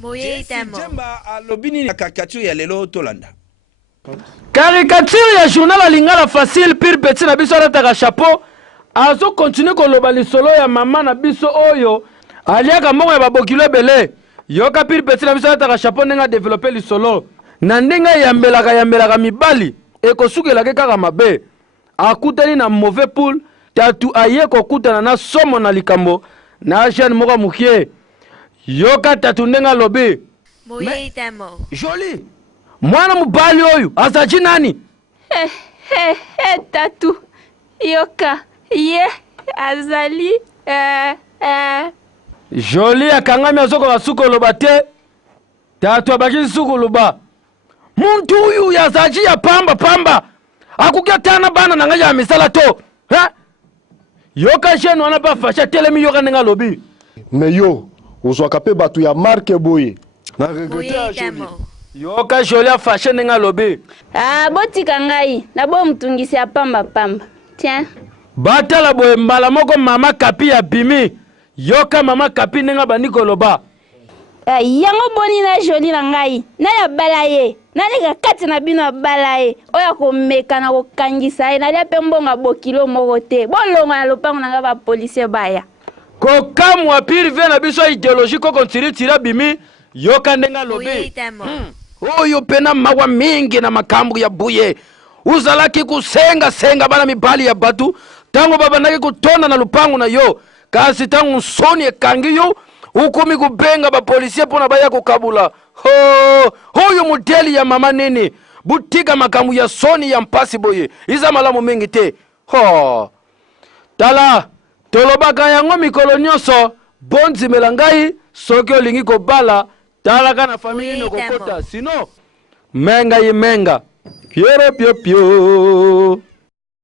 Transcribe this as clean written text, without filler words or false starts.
Jemba alobini na caricature ya lelo tolanda. Caricature ya journal a lingala facile pire petit na biso alataka chapeau. Azo continue koloba lisolo ya mama na biso oyo. Aliaka mongo ya babokilo ebele. Yoka pire petit na biso alataka chapeau ndenga développer lisolo. Na ndenga yambelaka mibali. Ekosukelaka kaka mabe. Akutani na mauvais poule. Tatu aye kokutana na somo na likambo. Na jeune moko mukie. Yoka tatu ndenga lobi. Joli. Mwana mubali oyu azaji nani? Tatu. Yoka. Ye azali Joli akangami azoko kasuko loba te. Tatu abaki suko loba. Muntu uyu yazaji ya pamba. Akukia tana bana na ngaja misala to. Ha? Yoka jeune wana ba fasha telemi yoka ndenga lobi. Mais yo, ozwaka pe batu ya marque boye. Na regrette Joli. Yoka Joli a fashe ndenga lobi. Botika ngai na bo mtungisi ya pamba. Tiens. Batala boye mbala moko mama kapi ya bimi. Yoka mama kapi ndenga bandiko loba. Yango boni na Joli na ngai. Na ya balaye. Na lega kati na bino balaye. Oya ko meka na ko kangisa ye. Na lia pe mbonga bokilo moko te. Bolonga na lopango na ba policier baya. Ko kamwa pire ve na biso idéologie ko tira bimi. Yoka ndenga lobi. Oyo pena mawa mingi na makambu ya buye. Uzalaki kusenga bana mibali ya batu. Tango baba naki kutona na lupangu na yo. Kasi tangu soni ekangi yo. Ukumi kubenga ba policier pona baya kukabula. Hoyo mudeli ya mama nini. Butika makambu ya soni ya mpasi boye. Iza malamu mingi te. Tala. Tolobaka yango mikolo nyonso. Bonzi melangai. Soki olingi kobala. Tala kana famili no kokota. Sino. Menga. Piero pio.